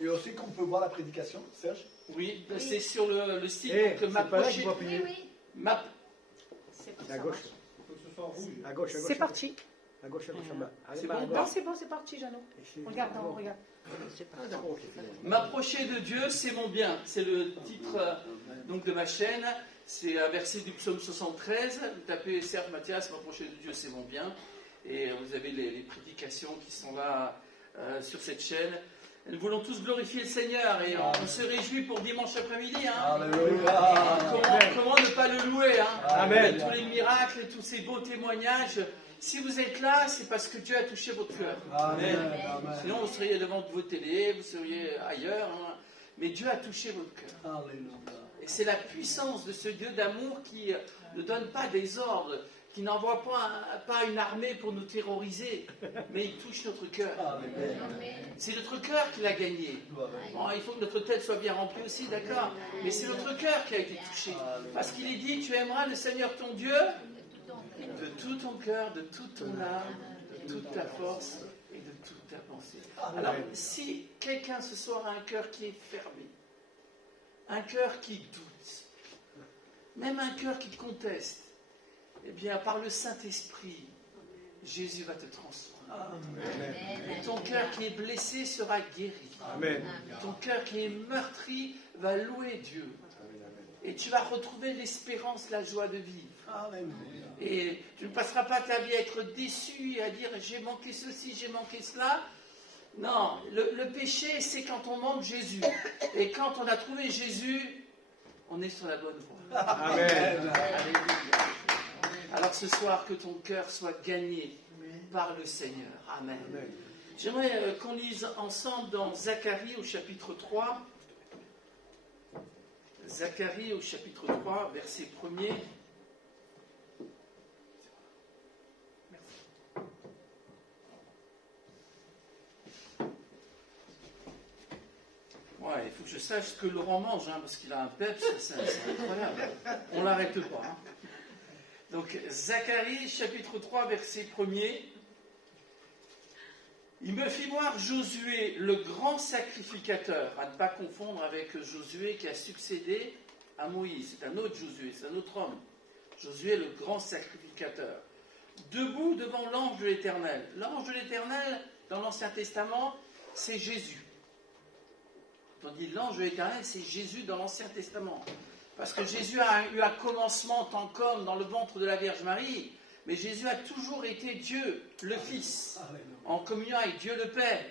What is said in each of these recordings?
Et aussi qu'on peut voir la prédication, Serge. Oui, c'est sur le site. Donc, m'approcher. Oui. C'est à gauche. À gauche. C'est parti. À gauche, là. C'est bon, Non, c'est parti, Jeannot. Regarde. C'est parti. M'approcher de Dieu, c'est mon bien. C'est le titre donc de ma chaîne. C'est un verset du psaume 73. Vous tapez Serge Mathias, m'approcher de Dieu, c'est mon bien. Et vous avez les prédications qui sont là sur cette chaîne. Nous voulons tous glorifier le Seigneur et on se réjouit pour dimanche après-midi. Hein. Comment ne pas le louer, hein. Amen. Tous les miracles et tous ces beaux témoignages. Si vous êtes là, c'est parce que Dieu a touché votre cœur. Amen. Sinon, vous seriez devant vos télés, vous seriez ailleurs. Hein. Mais Dieu a touché votre cœur. Et c'est la puissance de ce Dieu d'amour qui ne donne pas des ordres, qui n'envoie pas une armée pour nous terroriser, mais il touche notre cœur. C'est notre cœur qui l'a gagné. Bon, il faut que notre tête soit bien remplie aussi, d'accord? Mais c'est notre cœur qui a été touché. Parce qu'il est dit, tu aimeras le Seigneur ton Dieu de tout ton cœur, de toute ton âme, de toute ta force et de toute ta pensée. Alors, si quelqu'un ce soir a un cœur qui est fermé, un cœur qui doute, même un cœur qui conteste, eh bien, par le Saint-Esprit, Jésus va te transformer. Et ton cœur qui est blessé sera guéri. Amen. Ton cœur qui est meurtri va louer Dieu. Et tu vas retrouver l'espérance, la joie de vivre. Et tu ne passeras pas ta vie à être déçu et à dire j'ai manqué ceci, j'ai manqué cela. Non, le péché, c'est quand on manque Jésus. Et quand on a trouvé Jésus, on est sur la bonne voie. Amen. Alléluia. Alors ce soir, que ton cœur soit gagné par le Seigneur. Amen. J'aimerais qu'on lise ensemble dans Zacharie au chapitre 3. Zacharie au chapitre 3, verset 1er. Ouais, il faut que je sache ce que Laurent mange, hein, parce qu'il a un peps, c'est incroyable. On ne l'arrête pas. Hein. Donc, Zacharie, chapitre 3, verset 1er. Il me fit voir Josué, le grand sacrificateur, à ne pas confondre avec Josué qui a succédé à Moïse. C'est un autre Josué, c'est un autre homme. Josué, le grand sacrificateur, debout devant l'ange de l'Éternel. L'ange de l'Éternel, dans l'Ancien Testament, c'est Jésus. Tandis que l'ange de l'Éternel, c'est Jésus dans l'Ancien Testament. Parce que Jésus a eu un commencement en tant qu'homme dans le ventre de la Vierge Marie, mais Jésus a toujours été Dieu, le Fils, en communion avec Dieu le Père.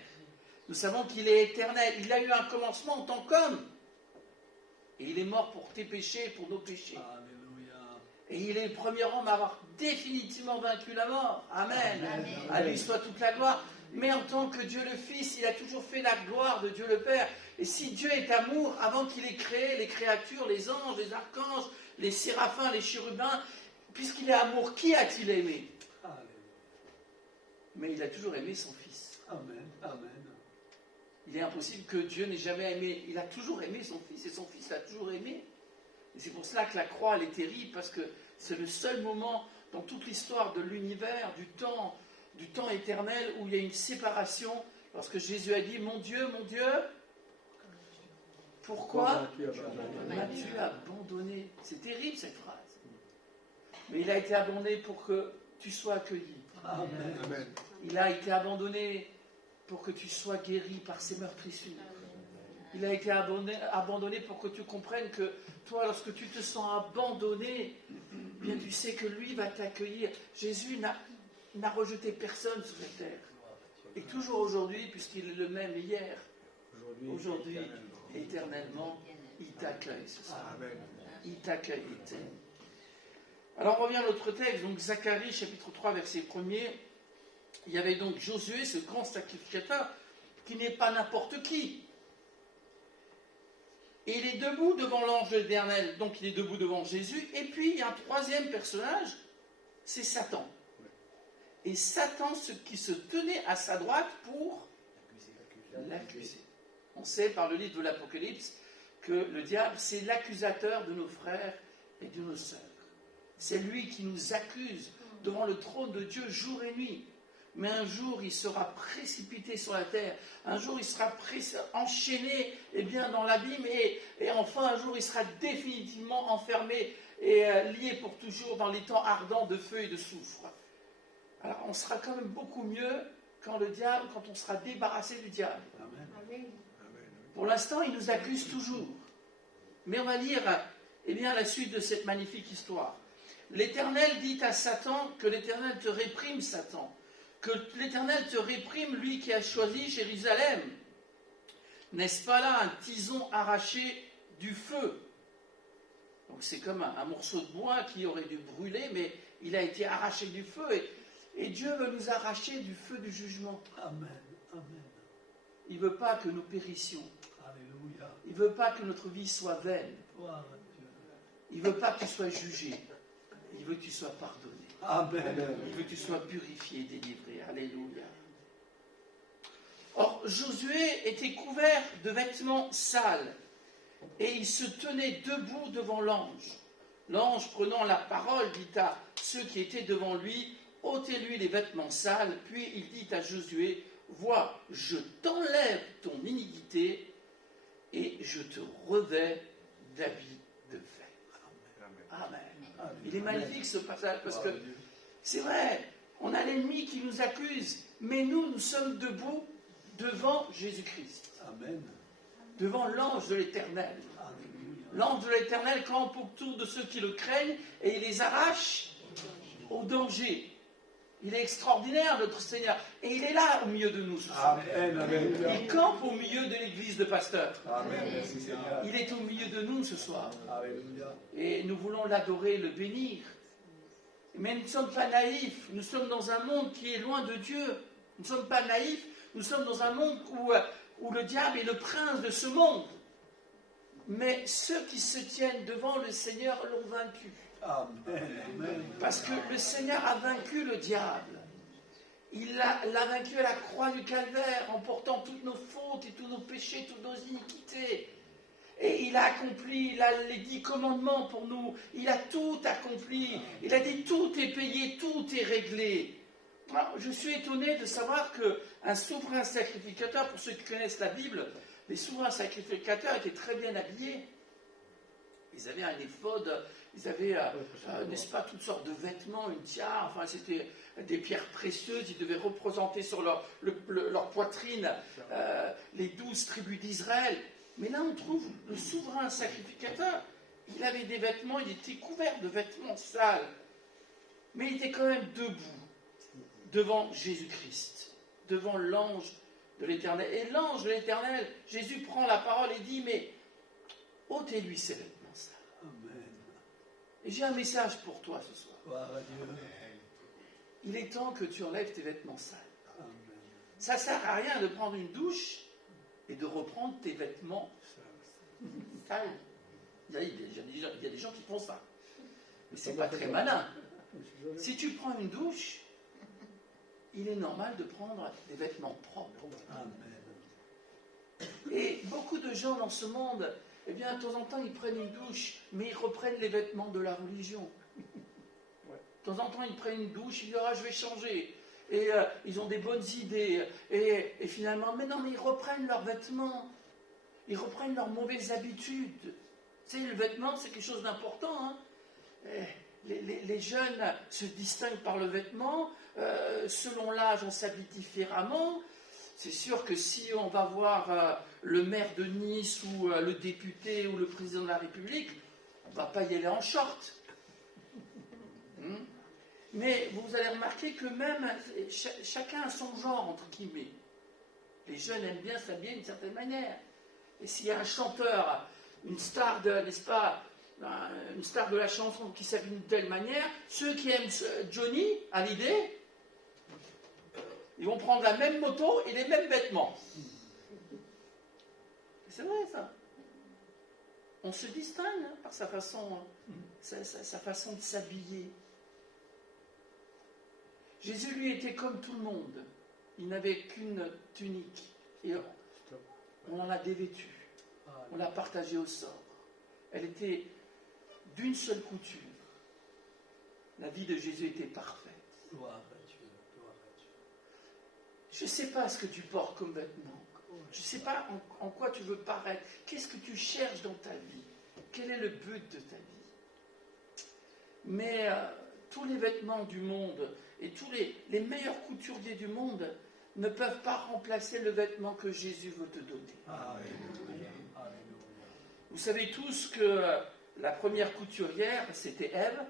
Nous savons qu'il est éternel. Il a eu un commencement en tant qu'homme. Et il est mort pour tes péchés, pour nos péchés. Et il est le premier homme à avoir définitivement vaincu la mort. Amen. À lui soit toute la gloire. Mais en tant que Dieu le Fils, il a toujours fait la gloire de Dieu le Père. Et si Dieu est amour, avant qu'il ait créé les créatures, les anges, les archanges, les séraphins, les chérubins, puisqu'il est amour, qui a-t-il aimé? Mais il a toujours aimé son Fils. Amen. Il est impossible que Dieu n'ait jamais aimé. Il a toujours aimé son Fils et son Fils l'a toujours aimé. Et c'est pour cela que la croix, elle est terrible, parce que c'est le seul moment dans toute l'histoire de l'univers, du temps éternel, où il y a une séparation. Lorsque Jésus a dit, mon Dieu, pourquoi m'as-tu abandonné? C'est terrible cette phrase. Mais il a été abandonné pour que tu sois accueilli. Amen. Il a été abandonné pour que tu sois guéri par ses meurtrissures. Il a été abandonné pour que tu comprennes que toi, lorsque tu te sens abandonné, bien tu sais que lui va t'accueillir. Jésus n'a rejeté personne sur cette terre. Et toujours aujourd'hui, puisqu'il est le même hier, aujourd'hui, éternellement, il t'accueille. Il t'accueille. Alors on revient à notre texte, donc Zacharie, chapitre 3, verset 1er. Il y avait donc Josué, ce grand sacrificateur, qui n'est pas n'importe qui. Et il est debout devant l'ange de l'Éternel, donc il est debout devant Jésus. Et puis il y a un troisième personnage, c'est Satan. Et Satan, ce qui se tenait à sa droite pour l'accuser. On sait par le livre de l'Apocalypse que le diable, c'est l'accusateur de nos frères et de nos sœurs. C'est lui qui nous accuse devant le trône de Dieu jour et nuit. mais un jour il sera précipité sur la terre, un jour il sera enchaîné dans l'abîme, et enfin un jour il sera définitivement enfermé et lié pour toujours dans les temps ardents de feu et de soufre. Alors on sera quand même beaucoup mieux quand on sera débarrassé du diable. Amen. Amen. Pour l'instant, il nous accuse toujours. Mais on va lire la suite de cette magnifique histoire. L'Éternel dit à Satan que l'Éternel te réprime, Satan, que l'Éternel te réprime, lui qui a choisi Jérusalem. N'est-ce pas là un tison arraché du feu? Donc c'est comme un morceau de bois qui aurait dû brûler, mais il a été arraché du feu. Et Dieu veut nous arracher du feu du jugement. Amen. Amen. Il ne veut pas que nous périssions. Alléluia. Il ne veut pas que notre vie soit vaine. Gloire à Dieu. Il ne veut pas que tu sois jugé. Il veut que tu sois pardonné. Amen. Il veut que tu sois purifié et délivré. Alléluia. Or, Josué était couvert de vêtements sales et il se tenait debout devant l'ange. L'ange, prenant la parole, dit à ceux qui étaient devant lui, « ôtez-lui les vêtements sales. » Puis il dit à Josué, « Vois, je t'enlève ton iniquité et je te revais d'habits de fer. » Amen. Il est magnifique ce passage parce que c'est vrai, on a l'ennemi qui nous accuse, mais nous sommes debout devant Jésus-Christ, Amen. devant l'ange de l'Éternel. Alléluia. L'ange de l'Éternel campe autour de ceux qui le craignent et il les arrache au danger. Il est extraordinaire, notre Seigneur. Et il est là au milieu de nous ce soir. Amen. Amen. Il campe au milieu de l'église de pasteurs. Amen. Merci Seigneur. Il est au milieu de nous ce soir. Alléluia. Et nous voulons l'adorer, le bénir. Mais nous ne sommes pas naïfs. Nous sommes dans un monde qui est loin de Dieu. Nous ne sommes pas naïfs. Nous sommes dans un monde où le diable est le prince de ce monde. Mais ceux qui se tiennent devant le Seigneur l'ont vaincu. Amen. Amen. Parce que le Seigneur a vaincu le diable. Il l'a vaincu à la croix du calvaire en portant toutes nos fautes et tous nos péchés, toutes nos iniquités. Et il a accompli les 10 commandements pour nous. Il a tout accompli. Il a dit tout est payé, tout est réglé. Alors, je suis étonné de savoir qu'un souverain sacrificateur, pour ceux qui connaissent la Bible, les souverains sacrificateurs étaient très bien habillés. Ils avaient un éphod, ils avaient, n'est-ce pas, toutes sortes de vêtements, une tiare, enfin c'était des pierres précieuses, ils devaient représenter sur leur poitrine les 12 tribus d'Israël. Mais là on trouve le souverain sacrificateur, il avait des vêtements, il était couvert de vêtements sales, mais il était quand même debout devant Jésus-Christ, devant l'ange de l'Éternel. Et l'ange de l'Éternel, Jésus prend la parole et dit, mais ôtez-lui ses vêtements sales. Amen. Et j'ai un message pour toi ce soir. Gloire à Dieu. Il est temps que tu enlèves tes vêtements sales. Amen. Ça ne sert à rien de prendre une douche et de reprendre tes vêtements sales. Il y a des gens qui font ça. Mais ce n'est pas très malin. Si tu prends une douche, il est normal de prendre des vêtements propres. Amen. Et beaucoup de gens dans ce monde, eh bien, de temps en temps, ils prennent une douche, mais ils reprennent les vêtements de la religion. De temps en temps, ils prennent une douche, ils disent « Ah, je vais changer ». Et ils ont des bonnes idées. Et finalement, mais non, mais ils reprennent leurs vêtements. Ils reprennent leurs mauvaises habitudes. Tu sais, le vêtement, c'est quelque chose d'important. Hein. Les jeunes se distinguent par le vêtement. Selon l'âge, on s'habille différemment. C'est sûr que si on va voir le maire de Nice ou le député ou le président de la République, on ne va pas y aller en short. Mais vous allez remarquer que même chacun a son genre, entre guillemets. Les jeunes aiment bien s'habiller d'une certaine manière. Et s'il y a un chanteur, une star n'est-ce pas, une star de la chanson qui s'habille d'une telle manière, ceux qui aiment Johnny Hallyday, ils vont prendre la même moto et les mêmes vêtements. C'est vrai ça. On se distingue par sa façon, sa façon de s'habiller. Jésus, lui, était comme tout le monde. Il n'avait qu'une tunique. Et on en a dévêtu. On l'a partagée au sort. Elle était d'une seule couture. La vie de Jésus était parfaite. Gloire à Dieu. Gloire à Dieu. Je ne sais pas ce que tu portes comme vêtement. Je ne sais pas en quoi tu veux paraître. Qu'est-ce que tu cherches dans ta vie? Quel est le but de ta vie? Mais tous les vêtements du monde et tous les meilleurs couturiers du monde ne peuvent pas remplacer le vêtement que Jésus veut te donner. Alléluia. Vous savez tous que la première couturière, c'était Ève.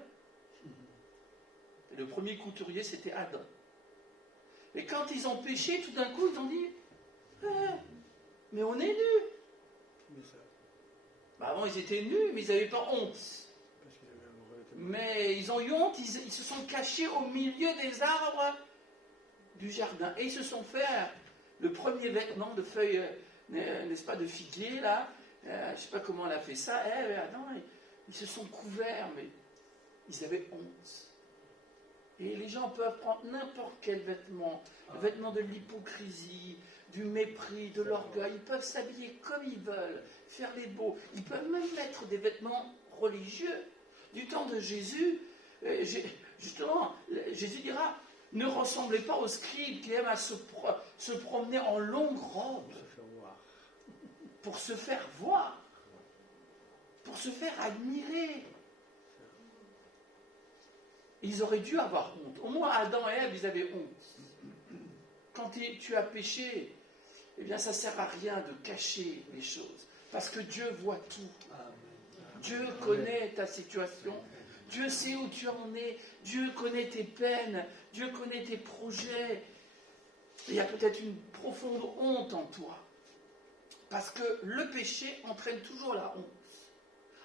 Et le premier couturier, c'était Adam. Et quand ils ont péché, tout d'un coup, ils ont dit mais on est nus. Avant, ils étaient nus, mais ils n'avaient pas honte. Mais ils ont eu honte, ils se sont cachés au milieu des arbres du jardin. Et ils se sont fait le premier vêtement de feuilles, n'est-ce pas, de figuier, là. Je ne sais pas comment elle a fait ça. Ils se sont couverts, mais ils avaient honte. Et les gens peuvent prendre n'importe quel vêtement, le vêtement de l'hypocrisie, du mépris, de l'orgueil. Ils peuvent s'habiller comme ils veulent, faire les beaux. Ils peuvent même mettre des vêtements religieux. Du temps de Jésus, justement, Jésus dira, ne ressemblez pas aux scribes qui aiment à se promener en longue robe pour se faire voir, pour se faire admirer. Ils auraient dû avoir honte. Au moins, Adam et Ève, ils avaient honte. Quand tu as péché, eh bien, ça ne sert à rien de cacher les choses. Parce que Dieu voit tout. Dieu connaît ta situation. Dieu sait où tu en es. Dieu connaît tes peines. Dieu connaît tes projets. Il y a peut-être une profonde honte en toi. Parce que le péché entraîne toujours la honte.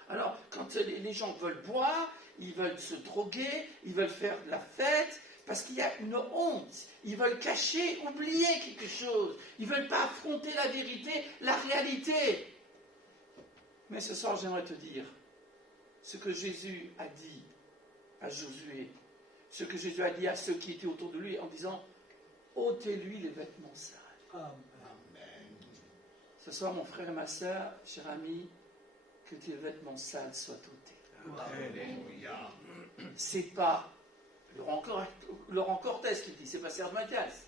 Alors, quand les gens veulent boire, ils veulent se droguer, ils veulent faire de la fête, parce qu'il y a une honte. Ils veulent cacher, oublier quelque chose. Ils ne veulent pas affronter la vérité, la réalité. Mais ce soir, j'aimerais te dire ce que Jésus a dit à Josué, ce que Jésus a dit à ceux qui étaient autour de lui, en disant « ôtez-lui les vêtements sales ». Amen. Ce soir, mon frère et ma sœur, cher ami, que tes vêtements sales soient ôtés. Alléluia. C'est pas Laurent Cortès qui le dit, c'est pas Serge Mathias.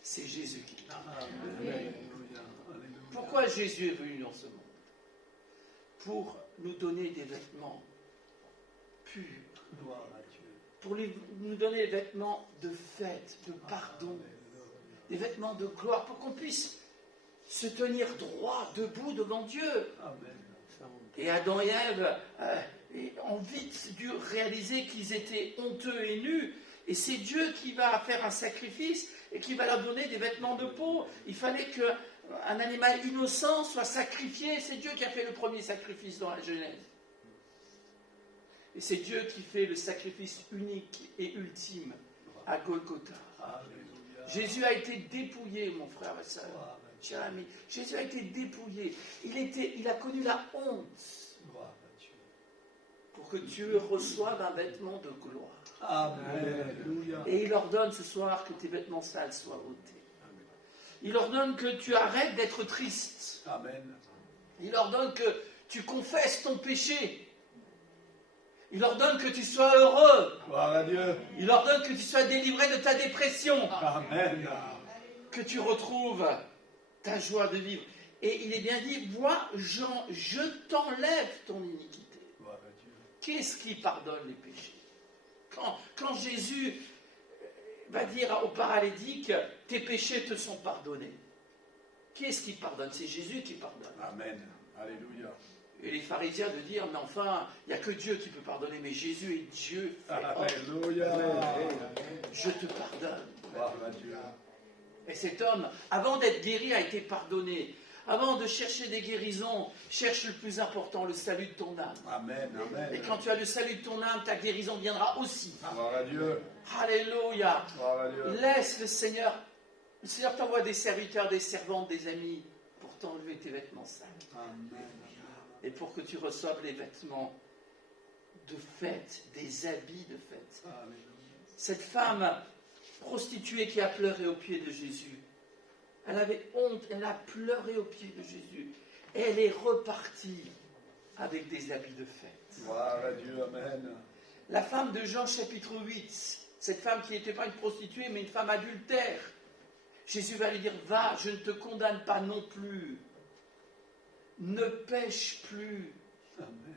C'est Jésus qui le dit. Alléluia. Pourquoi Jésus est venu dans ce monde? Pour nous donner des vêtements purs. Gloire à Dieu. Pour nous donner des vêtements de fête, de pardon. Des vêtements de gloire, pour qu'on puisse se tenir droit, debout devant Dieu. Amen. Et Adam et Ève ont vite dû réaliser qu'ils étaient honteux et nus. Et c'est Dieu qui va faire un sacrifice et qui va leur donner des vêtements de peau. Il fallait qu'un animal innocent soit sacrifié. C'est Dieu qui a fait le premier sacrifice dans la Genèse. Et c'est Dieu qui fait le sacrifice unique et ultime à Golgotha. Alléluia. Jésus a été dépouillé, mon frère et soeur, cher ami. Jésus a été dépouillé. Il a connu la honte Gloire à Dieu. pour que Dieu reçoive un vêtement de gloire. Amen. Alléluia. Et il ordonne ce soir que tes vêtements sales soient ôtés. Il ordonne que tu arrêtes d'être triste. Amen. Il ordonne que tu confesses ton péché. Il ordonne que tu sois heureux. Gloire à Dieu. Il ordonne que tu sois délivré de ta dépression. Amen. Que tu retrouves ta joie de vivre. Et il est bien dit, moi, Jean, je t'enlève ton iniquité. Gloire à Dieu. Qu'est-ce qui pardonne les péchés? Quand Jésus va dire au paralytique, tes péchés te sont pardonnés. Qu'est-ce qui pardonne? C'est Jésus qui pardonne. Amen. Alléluia. Et les pharisiens de dire, mais enfin, il n'y a que Dieu qui peut pardonner, mais Jésus est Dieu. Alléluia. Je te pardonne. Gloire à Dieu. Et cet homme, avant d'être guéri, a été pardonné. Avant de chercher des guérisons, cherche le plus important, le salut de ton âme. Amen. Amen. Et quand tu as le salut de ton âme, ta guérison viendra aussi. Gloire à Dieu. Alléluia. Gloire à Dieu. Laisse le Seigneur t'envoie des serviteurs, des servantes, des amis pour t'enlever tes vêtements sales. Amen. Et pour que tu reçoives les vêtements de fête, des habits de fête. Alléluia. Cette femme prostituée qui a pleuré aux pieds de Jésus, elle avait honte, elle a pleuré aux pieds de Jésus. Et elle est repartie avec des habits de fête. Gloire à Dieu. Amen. La femme de Jean chapitre 8, Cette femme qui n'était pas une prostituée, mais une femme adultère. Jésus va lui dire, va, je ne te condamne pas non plus. Ne pêche plus. Amen.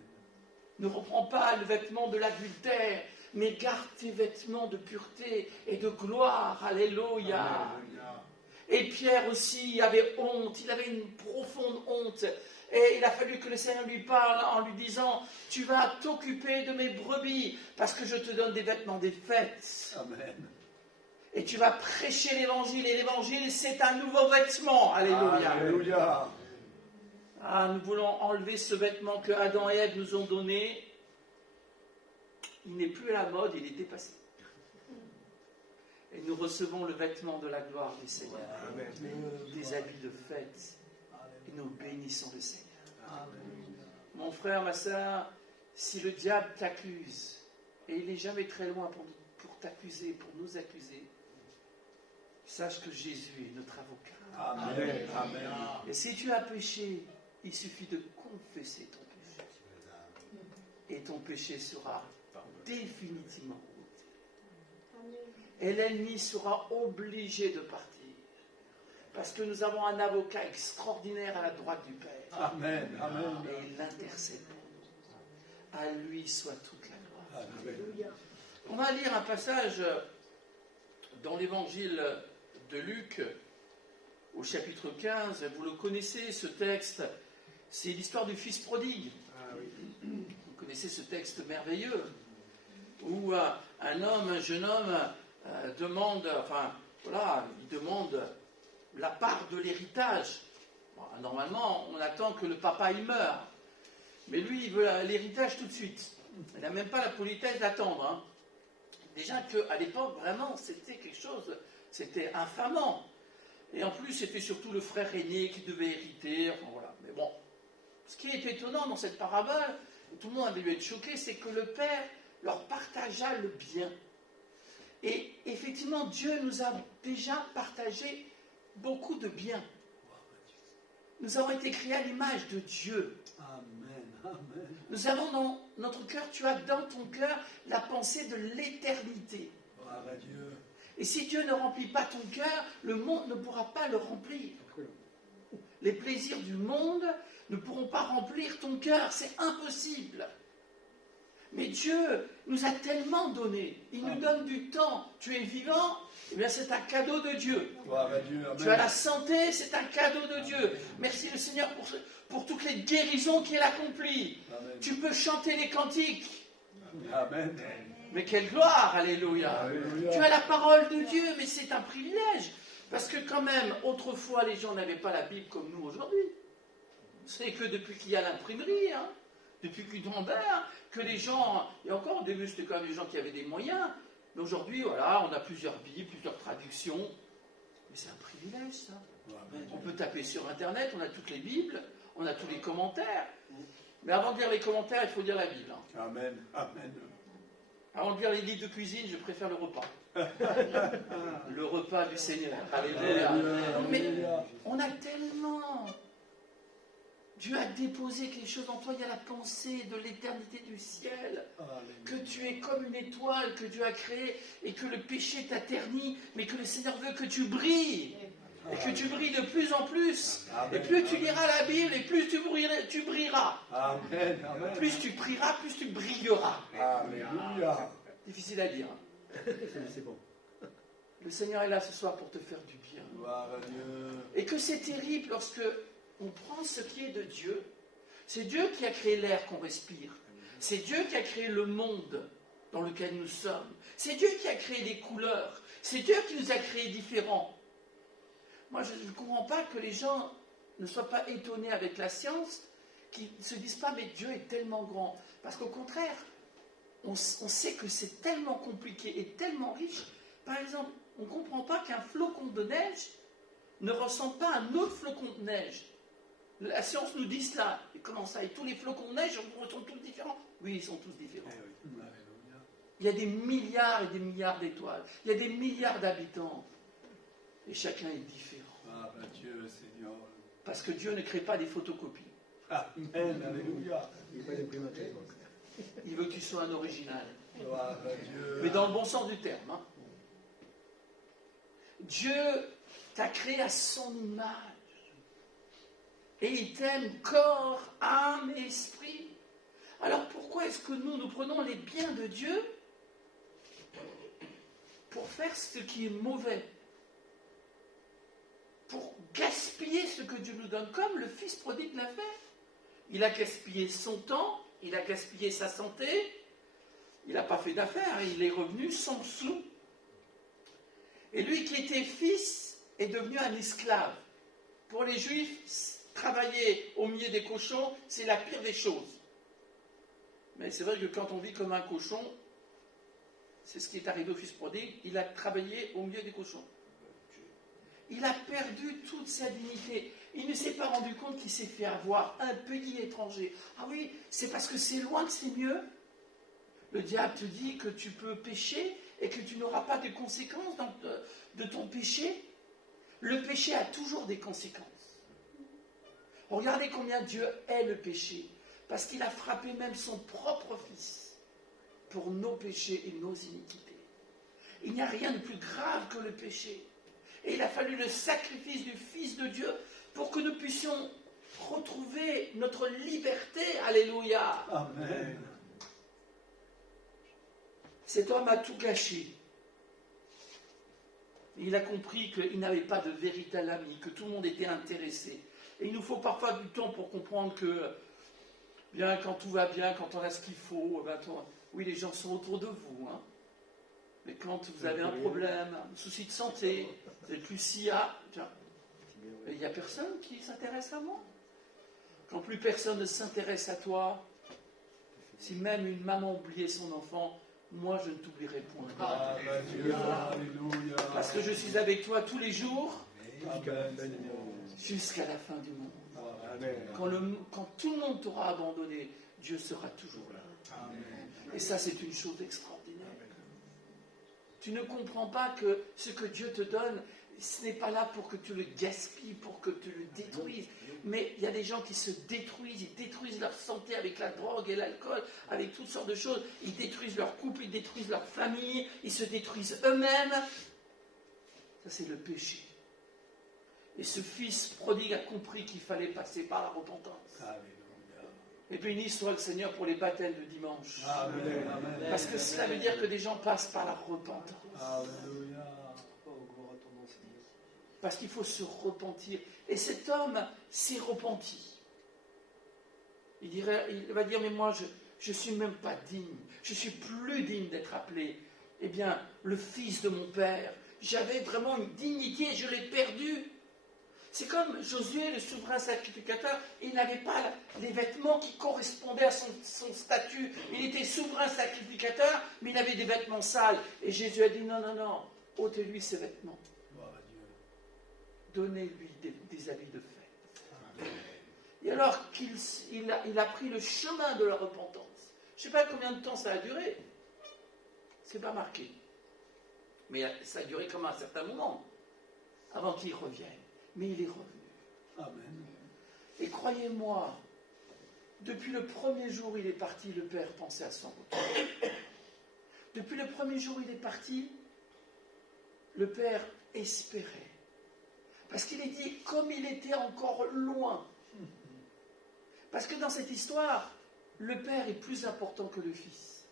Ne reprends pas le vêtement de l'adultère, mais garde tes vêtements de pureté et de gloire. Alléluia. Alléluia. Et Pierre aussi avait honte, il avait une profonde honte. Et il a fallu que le Seigneur lui parle en lui disant, tu vas t'occuper de mes brebis, parce que je te donne des vêtements des fêtes. Amen. Et tu vas prêcher l'évangile, et l'évangile c'est un nouveau vêtement. Alléluia. Alléluia. Ah, nous voulons enlever ce vêtement que Adam et Ève nous ont donné. Il n'est plus à la mode, il est dépassé. Et nous recevons le vêtement de la gloire du Seigneur, des habits de fête, et nous bénissons le Seigneur. Mon frère, ma soeur, si le diable t'accuse, et il n'est jamais très loin pour t'accuser, pour nous accuser, sache que Jésus est notre avocat. Amen. Amen. Et si tu as péché, il suffit de confesser ton péché. Et ton péché sera définitivement ôté. Et l'ennemi sera obligé de partir. Parce que nous avons un avocat extraordinaire à la droite du Père. Amen. Amen. Et il intercède pour nous. À lui soit toute la gloire. Amen. On va lire un passage dans l'évangile de Luc, au chapitre 15. Vous le connaissez, ce texte. C'est l'histoire du fils prodigue. Vous connaissez ce texte merveilleux, où un jeune homme, demande la part de l'héritage. Bon, normalement, on attend que le papa il meure. Mais lui, il veut l'héritage tout de suite. Il n'a même pas la politesse d'attendre. Hein. Déjà qu'à l'époque, vraiment, c'était quelque chose, c'était infamant. Et en plus, c'était surtout le frère aîné qui devait hériter. Enfin, voilà. Mais bon, ce qui est étonnant dans cette parabole, tout le monde a dû être choqué, c'est que le Père leur partagea le bien. Et effectivement, Dieu nous a déjà partagé beaucoup de biens. Nous avons été créés à l'image de Dieu. Amen. Amen. Nous avons dans notre cœur, tu as dans ton cœur la pensée de l'éternité. Gloire à Dieu. Et si Dieu ne remplit pas ton cœur, le monde ne pourra pas le remplir. Les plaisirs du monde ne pourront pas remplir ton cœur, c'est impossible. Mais Dieu nous a tellement donné, il nous donne du temps. Tu es vivant, eh bien c'est un cadeau de Dieu. Gloire à Dieu. Amen. Tu as la santé, c'est un cadeau de Dieu. Merci le Seigneur pour toutes les guérisons qu'il accomplit. Amen. Tu peux chanter les cantiques. Amen. Mais quelle gloire, alléluia. Alléluia. Tu as la parole de Dieu, mais c'est un privilège. Parce que quand même, autrefois, les gens n'avaient pas la Bible comme nous aujourd'hui. C'est que depuis qu'il y a l'imprimerie, depuis Gutenberg, que les gens, et encore au début c'était quand même des gens qui avaient des moyens, mais aujourd'hui, voilà, on a plusieurs Bibles, plusieurs traductions. Mais c'est un privilège, ça. On peut taper sur Internet, on a toutes les Bibles, on a tous les commentaires. Mais avant de lire les commentaires, il faut lire la Bible. Amen. Amen. Avant de lire les livres de cuisine, je préfère le repas. Le repas du Seigneur. Alléluia. Mais on a tellement... Dieu a déposé quelque chose en toi, il y a la pensée de l'éternité du ciel. Que tu es comme une étoile que Dieu a créée et que le péché t'a terni, mais que le Seigneur veut que tu brilles. Et que tu brilles de plus en plus. Amen. Et plus tu liras la Bible, et plus tu brilleras. Amen. Amen. Plus tu prieras, plus tu brilleras. Alléluia. Difficile à dire. C'est bon. Le Seigneur est là ce soir pour te faire du bien. Gloire à Dieu. Et que c'est terrible lorsque on prend ce qui est de Dieu. C'est Dieu qui a créé l'air qu'on respire. C'est Dieu qui a créé le monde dans lequel nous sommes. C'est Dieu qui a créé des couleurs. C'est Dieu qui nous a créés différents. Moi, je ne comprends pas que les gens ne soient pas étonnés avec la science, qui ne se disent pas, mais Dieu est tellement grand. Parce qu'au contraire, on sait que c'est tellement compliqué et tellement riche. Par exemple, on ne comprend pas qu'un flocon de neige ne ressemble pas à un autre flocon de neige. La science nous dit cela. Et comment ça? Et tous les flocons de neige sont tous différents? Oui, ils sont tous différents. Il y a des milliards et des milliards d'étoiles. Il y a des milliards d'habitants. Et chacun est différent. Ah, ben Dieu, Seigneur. Parce que Dieu ne crée pas des photocopies. Amen. Alléluia. Il n'y a pas d'imprimateur. Il veut que tu sois un original. Gloire à Dieu. Mais dans le bon sens du terme. Hein. Dieu t'a créé à son image. Et il t'aime corps, âme et esprit. Alors pourquoi est-ce que nous prenons les biens de Dieu pour faire ce qui est mauvais? Pour gaspiller ce que Dieu nous donne, comme le fils prodigue l'a fait. Il a gaspillé son temps, il a gaspillé sa santé, il n'a pas fait d'affaires, il est revenu sans sou. Et lui qui était fils est devenu un esclave. Pour les Juifs, travailler au milieu des cochons, c'est la pire des choses. Mais c'est vrai que quand on vit comme un cochon, c'est ce qui est arrivé au fils prodigue, il a travaillé au milieu des cochons. Il a perdu toute sa dignité. Il ne s'est pas rendu compte qu'il s'est fait avoir un pays étranger. Ah oui, c'est parce que c'est loin que c'est mieux. Le diable te dit que tu peux pécher et que tu n'auras pas de conséquences de ton péché. Le péché a toujours des conséquences. Regardez combien Dieu hait le péché. Parce qu'il a frappé même son propre fils pour nos péchés et nos iniquités. Il n'y a rien de plus grave que le péché. Et il a fallu le sacrifice du Fils de Dieu pour que nous puissions retrouver notre liberté. Alléluia. Amen. Cet homme a tout gâché. Il a compris qu'il n'avait pas de véritable ami, que tout le monde était intéressé. Et il nous faut parfois du temps pour comprendre que, bien, quand tout va bien, quand on a ce qu'il faut, oui, les gens sont autour de vous. Hein. Mais quand vous avez un problème, un souci de santé, vous n'êtes plus si il n'y a personne qui s'intéresse à moi. Quand plus personne ne s'intéresse à toi, si même une maman oubliait son enfant, moi je ne t'oublierai point. Alléluia. Parce que je suis avec toi tous les jours, Amen. jusqu'à la fin du monde. Amen. Quand tout le monde t'aura abandonné, Dieu sera toujours là. Amen. Et ça, c'est une chose extraordinaire. Tu ne comprends pas que ce que Dieu te donne, ce n'est pas là pour que tu le gaspilles, pour que tu le détruises. Mais il y a des gens qui se détruisent, ils détruisent leur santé avec la drogue et l'alcool, avec toutes sortes de choses. Ils détruisent leur couple, ils détruisent leur famille, ils se détruisent eux-mêmes. Ça, c'est le péché. Et ce fils prodigue a compris qu'il fallait passer par la repentance. Alléluia. Et béni soit le Seigneur pour les baptêmes de dimanche. Amen. Amen. Parce que cela veut dire que des gens passent par la repentance. Alléluia. Parce qu'il faut se repentir. Et cet homme s'est repenti. Il va dire, mais moi, je ne suis même pas digne. Je suis plus digne d'être appelé. Eh bien, le fils de mon père. J'avais vraiment une dignité, je l'ai perdue. C'est comme Josué, le souverain sacrificateur, il n'avait pas les vêtements qui correspondaient à son statut. Il était souverain sacrificateur, mais il avait des vêtements sales. Et Jésus a dit, non, ôtez-lui ses vêtements. Gloire à Dieu. Donnez-lui des habits de fête. Et alors qu'il a pris le chemin de la repentance. Je ne sais pas combien de temps ça a duré. Ce n'est pas marqué. Mais ça a duré comme un certain moment, avant qu'il revienne. Mais il est revenu. Amen. Et croyez-moi, depuis le premier jour où il est parti, le Père pensait à son retour. Depuis le premier jour où il est parti, le Père espérait. Parce qu'il est dit, comme il était encore loin. Parce que dans cette histoire, le Père est plus important que le Fils.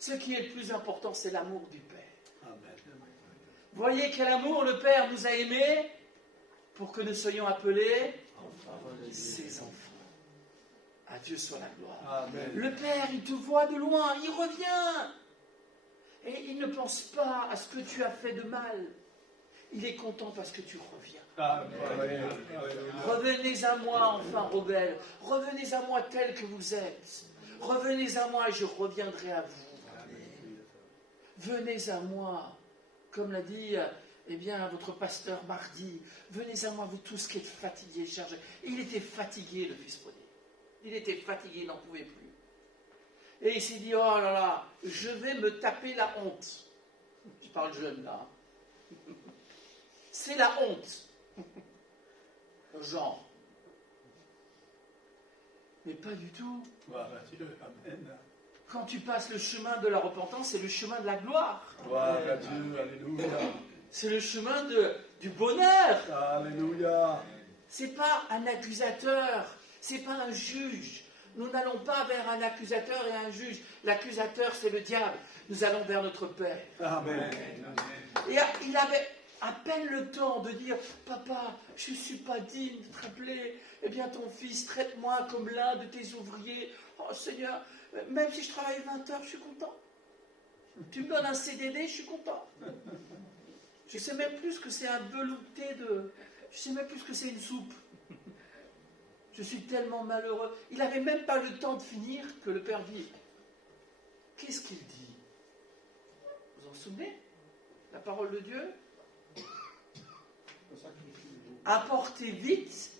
Ce qui est le plus important, c'est l'amour du Père. Amen. Voyez quel amour le Père nous a aimés pour que nous soyons appelés ses enfants. À Dieu soit la gloire. Amen. Le Père, il te voit de loin, il revient. Et il ne pense pas à ce que tu as fait de mal. Il est content parce que tu reviens. Amen. Revenez à moi, enfants rebelles. Revenez à moi tel que vous êtes. Revenez à moi et je reviendrai à vous. Venez à moi. Comme l'a dit votre pasteur mardi, venez à moi, vous tous qui êtes fatigués, chargés. Et il était fatigué, le fils prodigue. Il était fatigué, il n'en pouvait plus. Et il s'est dit, oh là là, je vais me taper la honte. Je parle jeune là. C'est la honte. Genre. Mais pas du tout. Gloire à Dieu. Amen. quand tu passes le chemin de la repentance, c'est le chemin de la gloire. Gloire à Dieu. Alléluia. C'est le chemin du bonheur. Alléluia. C'est pas un accusateur, c'est pas un juge. Nous n'allons pas vers un accusateur et un juge. L'accusateur, c'est le diable. Nous allons vers notre Père. Amen. Et il avait à peine le temps de dire « Papa, je ne suis pas digne de te rappeler. Eh bien, ton fils, traite-moi comme l'un de tes ouvriers. Oh Seigneur, même si je travaille 20 heures, je suis content. Tu me donnes un CDD, je suis content. Je ne sais même plus ce que c'est un velouté de... Je ne sais même plus ce que c'est une soupe. Je suis tellement malheureux. » Il n'avait même pas le temps de finir que le Père dit « Qu'est-ce qu'il dit ?» Vous en souvenez? La parole de Dieu? Apportez vite.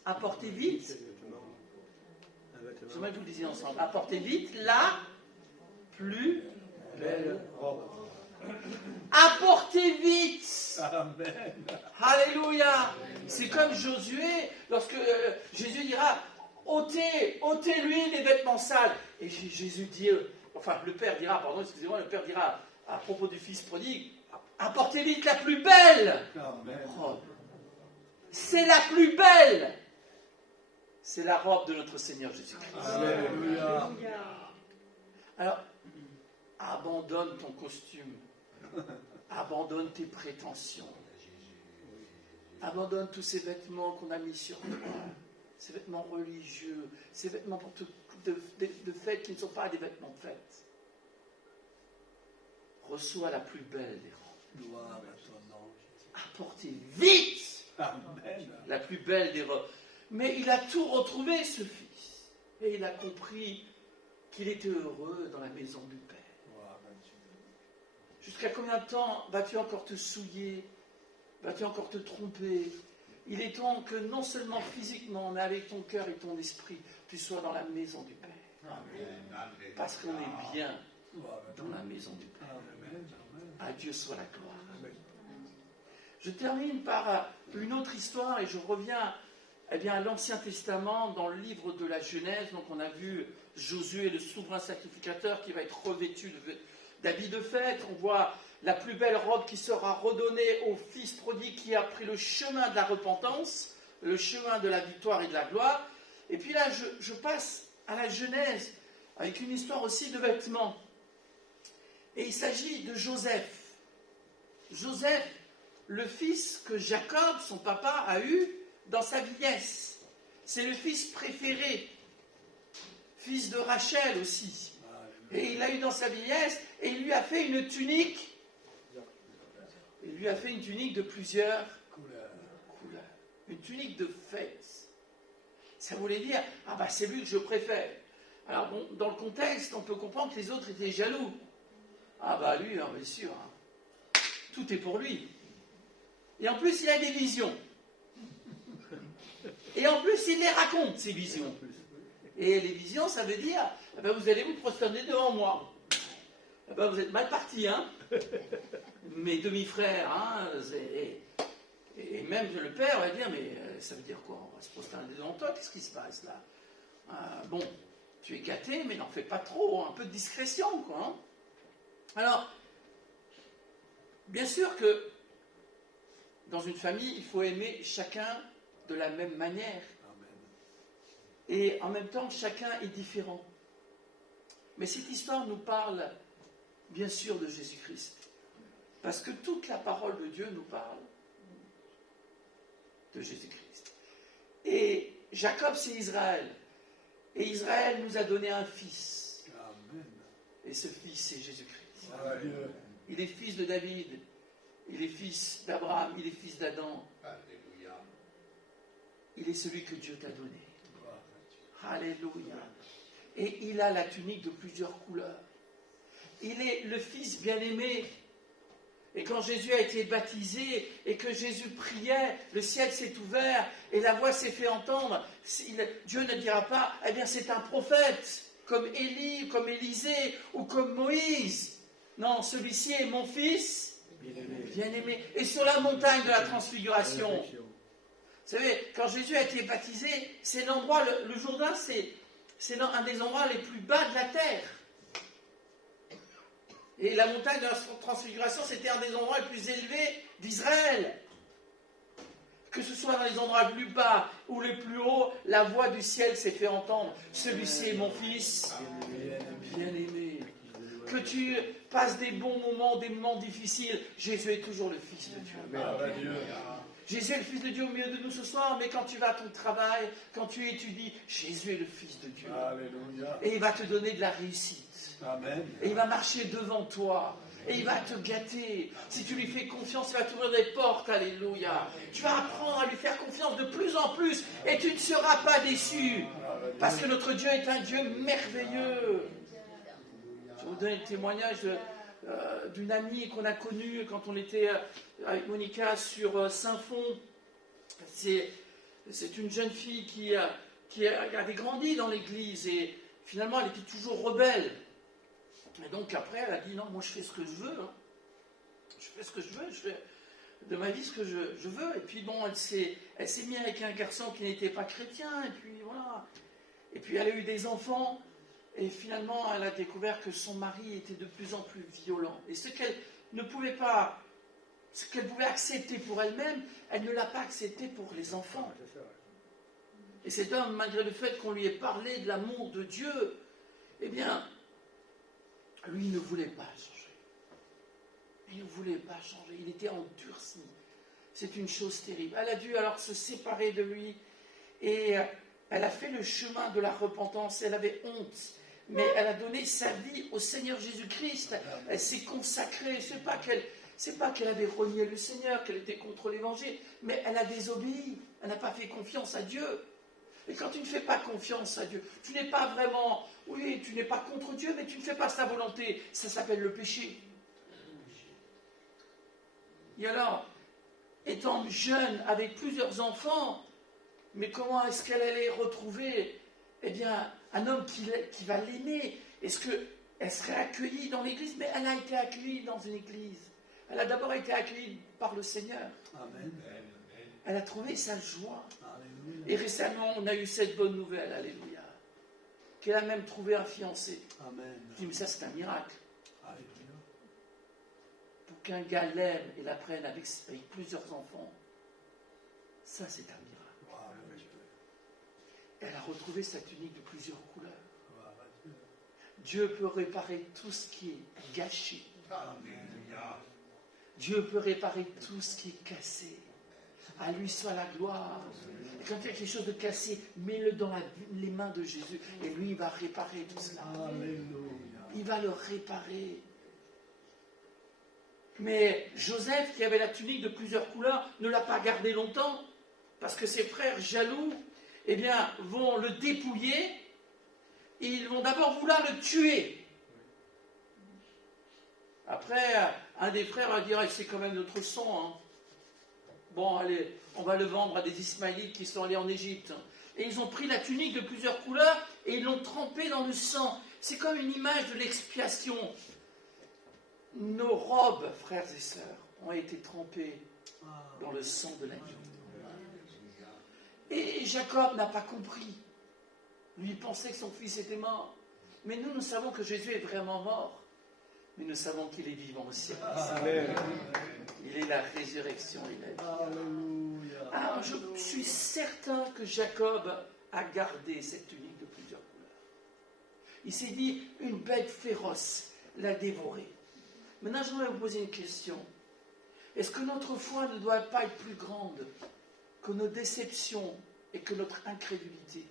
J'aimerais que vous le disiez ensemble. Apportez vite la plus Belle robe. Apportez vite. Amen. Alléluia. C'est comme Josué, lorsque Jésus dira, ôtez-lui les vêtements sales. Et Jésus dit, le Père dira, le Père dira à propos du Fils prodigue, apportez vite la plus belle robe. C'est la plus belle. C'est la robe de notre Seigneur Jésus-Christ. Alléluia. Alors, abandonne ton costume. Abandonne tes prétentions. Abandonne tous ces vêtements qu'on a mis sur toi. Ces vêtements religieux. Ces vêtements de fête qui ne sont pas des vêtements de fête. Reçois la plus belle des robes. Gloire à ton nom, Jésus. Apportez vite Amen. la plus belle des robes. Mais il a tout retrouvé, ce fils. Et il a compris qu'il était heureux dans la maison du Père. Gloire à Dieu. Jusqu'à combien de temps vas-tu encore te souiller? Vas-tu encore te tromper? Il est temps que non seulement physiquement, mais avec ton cœur et ton esprit, tu sois dans la maison du Père. Amen. Parce qu'on est bien Gloire à dans Dieu. la maison du Père. Amen. À Dieu soit la gloire. Amen. Je termine par une autre histoire et je reviens à l'Ancien Testament, dans le livre de la Genèse. Donc on a vu Josué, le souverain sacrificateur, qui va être revêtu d'habits de fête. On voit la plus belle robe qui sera redonnée au fils prodigue qui a pris le chemin de la repentance, le chemin de la victoire et de la gloire. Et puis là, je passe à la Genèse, avec une histoire aussi de vêtements. Et il s'agit de Joseph. Joseph, le fils que Jacob, son papa, a eu dans sa vieillesse. C'est le fils préféré, fils de Rachel aussi. Et il l'a eu dans sa vieillesse, et il lui a fait une tunique. Il lui a fait une tunique de plusieurs Couleur. couleurs. Une tunique de fête. Ça voulait dire, c'est lui que je préfère. Alors bon, dans le contexte, on peut comprendre que les autres étaient jaloux. Lui, bien sûr. Tout est pour lui. Et en plus, il a des visions. Et en plus, il les raconte, ces visions. Et les visions, ça veut dire, vous allez vous prosterner devant moi. Vous êtes mal partis, hein. Mes demi-frères, hein. Et même le père va dire, mais ça veut dire quoi? On va se prosterner devant toi, qu'est-ce qui se passe là? Tu es gâté, mais n'en fais pas trop, un peu de discrétion, quoi. Hein. Alors, bien sûr que dans une famille, il faut aimer chacun de la même manière. Amen. Et en même temps, chacun est différent. Mais cette histoire nous parle, bien sûr, de Jésus-Christ. Parce que toute la parole de Dieu nous parle de Jésus-Christ. Et Jacob, c'est Israël. Et Israël nous a donné un fils. Amen. Et ce fils, c'est Jésus-Christ. Gloire à Dieu. Il est fils de David. Il est fils d'Abraham. Il est fils d'Adam. Alléluia. Il est celui que Dieu t'a donné. Gloire à Dieu. Alléluia. Et il a la tunique de plusieurs couleurs. Il est le fils bien-aimé. Et quand Jésus a été baptisé et que Jésus priait, le ciel s'est ouvert et la voix s'est fait entendre. Dieu ne dira pas, c'est un prophète, comme Élie, comme Élisée ou comme Moïse. Non, celui-ci est mon fils bien-aimé. Et sur la montagne de la transfiguration, vous savez, quand Jésus a été baptisé, c'est l'endroit, le Jourdain, c'est un des endroits les plus bas de la terre. Et la montagne de la transfiguration, c'était un des endroits les plus élevés d'Israël. Que ce soit dans les endroits les plus bas ou les plus hauts, la voix du ciel s'est fait entendre. Celui-ci est mon fils bien-aimé. Que tu passes des bons moments, des moments difficiles, Jésus est toujours le Fils de Dieu. Jésus est le Fils de Dieu au milieu de nous ce soir, mais quand tu vas à ton travail, quand tu étudies, Jésus est le Fils de Dieu. Alléluia. Et il va te donner de la réussite. Amen. Et il va marcher devant toi. Et il va te gâter. Si tu lui fais confiance, il va t'ouvrir des portes. Alléluia. Tu vas apprendre à lui faire confiance de plus en plus. Et tu ne seras pas déçu. Parce que notre Dieu est un Dieu merveilleux. Je vais vous donner le témoignage d'une amie qu'on a connue quand on était avec Monica sur Saint-Fond. C'est une jeune fille qui avait grandi dans l'église et finalement elle était toujours rebelle. Et donc après elle a dit non, moi je fais ce que je veux. Hein. Je fais ce que je veux, je fais de ma vie ce que je veux. Et puis bon, elle s'est mise avec un garçon qui n'était pas chrétien et puis voilà. Et puis elle a eu des enfants. Et finalement, elle a découvert que son mari était de plus en plus violent. Et ce qu'elle ne pouvait pas, ce qu'elle pouvait accepter pour elle-même, elle ne l'a pas accepté pour les enfants. Et cet homme, malgré le fait qu'on lui ait parlé de l'amour de Dieu, eh bien, lui ne voulait pas changer. Il ne voulait pas changer. Il était endurci. C'est une chose terrible. Elle a dû alors se séparer de lui. Et elle a fait le chemin de la repentance. Elle avait honte. Mais elle a donné sa vie au Seigneur Jésus-Christ. Elle s'est consacrée. C'est pas qu'elle avait renié le Seigneur, qu'elle était contre l'Évangile, mais elle a désobéi. Elle n'a pas fait confiance à Dieu. Et quand tu ne fais pas confiance à Dieu, tu n'es pas vraiment, oui, tu n'es pas contre Dieu, mais tu ne fais pas sa volonté. Ça s'appelle le péché. Et alors, étant jeune, avec plusieurs enfants, mais comment est-ce qu'elle allait retrouver, eh bien, un homme qui va l'aimer? Est-ce qu'elle serait accueillie dans l'église? Mais elle a été accueillie dans une église. Elle a d'abord été accueillie par le Seigneur. Amen. Elle a trouvé sa joie. Alléluia. Et récemment, on a eu cette bonne nouvelle, alléluia, qu'elle a même trouvé un fiancé. Amen. Je dis, mais ça c'est un miracle. Alléluia. Pour qu'un gars l'aime et la prenne avec plusieurs enfants, ça c'est un miracle. Alléluia. Elle a retrouvé sa tunique de plusieurs couleurs. Alléluia. Dieu peut réparer tout ce qui est gâché. Alléluia. Dieu peut réparer tout ce qui est cassé. À lui soit la gloire. Et quand il y a quelque chose de cassé, mets-le dans les mains de Jésus. Et lui, il va réparer tout cela. Alléluia. Il va le réparer. Mais Joseph, qui avait la tunique de plusieurs couleurs, ne l'a pas gardée longtemps. Parce que ses frères jaloux, eh bien, vont le dépouiller. Et ils vont d'abord vouloir le tuer. Après, un des frères va dire, c'est quand même notre sang. Hein. Bon, allez, on va le vendre à des Ismaélites qui sont allés en Égypte. Et ils ont pris la tunique de plusieurs couleurs et ils l'ont trempée dans le sang. C'est comme une image de l'expiation. Nos robes, frères et sœurs, ont été trempées dans le sang de l'agneau. Et Jacob n'a pas compris. Lui, il pensait que son fils était mort. Mais nous savons que Jésus est vraiment mort. Mais nous savons qu'il est vivant aussi. Amen. Il est la résurrection et la vie. Alléluia. Alors, je suis certain que Jacob a gardé cette tunique de plusieurs couleurs. Il s'est dit, une bête féroce l'a dévoré. Maintenant, j'aimerais vous poser une question. Est-ce que notre foi ne doit pas être plus grande que nos déceptions et que notre incrédulité?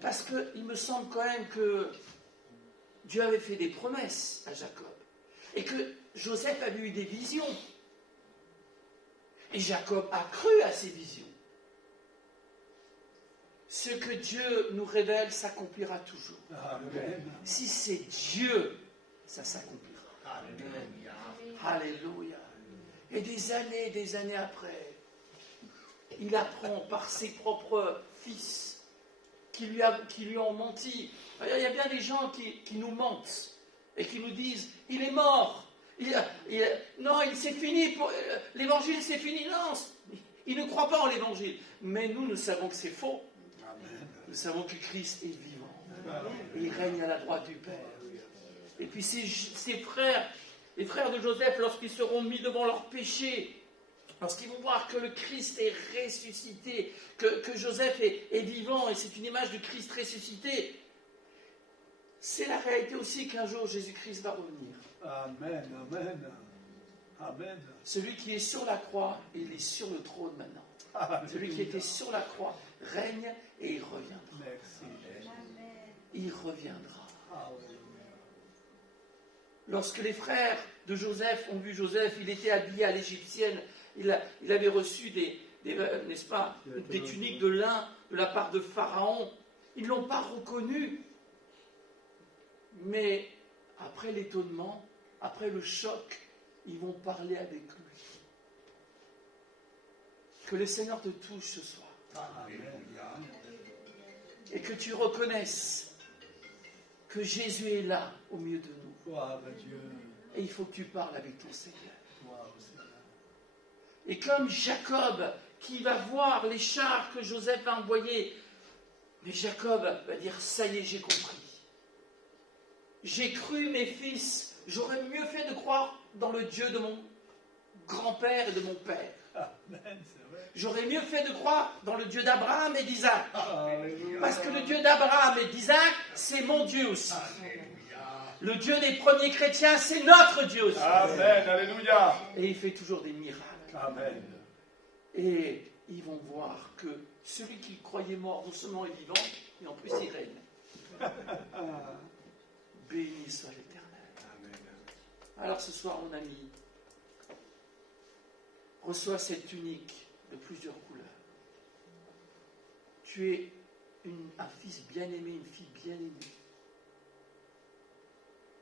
Parce qu'il me semble quand même que Dieu avait fait des promesses à Jacob. Et que Joseph avait eu des visions. Et Jacob a cru à ces visions. Ce que Dieu nous révèle s'accomplira toujours. Amen. Si c'est Dieu, ça s'accomplira. Alléluia. Et des années après, il apprend par ses propres fils qui lui ont menti. Il y a bien des gens qui nous mentent et qui nous disent « il est mort ». Non, c'est fini, l'évangile c'est fini. Non, ils ne croient pas en l'évangile. Mais nous savons que c'est faux. Nous savons que Christ est vivant. Et il règne à la droite du Père. Et puis ses frères, les frères de Joseph, lorsqu'ils seront mis devant leur péché, lorsqu'ils vont voir que le Christ est ressuscité, que Joseph est vivant, et c'est une image du Christ ressuscité, c'est la réalité aussi qu'un jour Jésus-Christ va revenir. Amen, amen. Amen. Celui qui est sur la croix, il est sur le trône maintenant. Alléluia. Celui qui était sur la croix règne et il reviendra. Merci. Il reviendra. Alléluia. Lorsque les frères de Joseph ont vu Joseph, il était habillé à l'égyptienne. Il avait reçu n'est-ce pas, des tuniques de lin de la part de Pharaon. Ils ne l'ont pas reconnu. Mais après l'étonnement, après le choc, ils vont parler avec lui. Que le Seigneur te touche ce soir. Et que tu reconnaisses que Jésus est là au milieu de nous. Gloire à Dieu. Et il faut que tu parles avec ton Seigneur. Gloire au Seigneur. Et comme Jacob, qui va voir les chars que Joseph a envoyés, mais Jacob va dire, ça y est, j'ai compris. J'ai cru, mes fils, j'aurais mieux fait de croire dans le Dieu de mon grand-père et de mon père. Amen, c'est vrai. J'aurais mieux fait de croire dans le Dieu d'Abraham et d'Isaac. Alléluia. Parce que le Dieu d'Abraham et d'Isaac, c'est mon Dieu aussi. Le Dieu des premiers chrétiens, c'est notre Dieu aussi. Amen, alléluia. Et il fait toujours des miracles. Amen. Et ils vont voir que celui qui croyait mort non seulement est vivant, mais en plus il règne. Béni soit l'Éternel. Alors ce soir, mon ami, reçois cette tunique de plusieurs couleurs. Tu es un fils bien-aimé, une fille bien-aimée.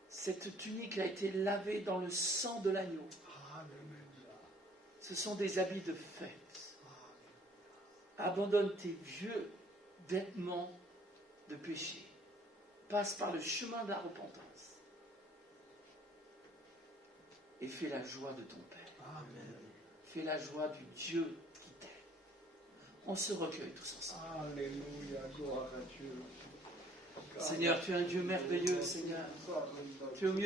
Cette tunique a été lavée dans le sang de l'agneau. Alléluia. Ce sont des habits de fête. Abandonne tes vieux vêtements de péché. Passe par le chemin de la repentance. Et fais la joie de ton Père. Amen. Fais la joie du Dieu qui t'aime. On se recueille tous ensemble. Alléluia, gloire à Dieu. Seigneur, tu es un Dieu merveilleux, Seigneur. Tu es au milieu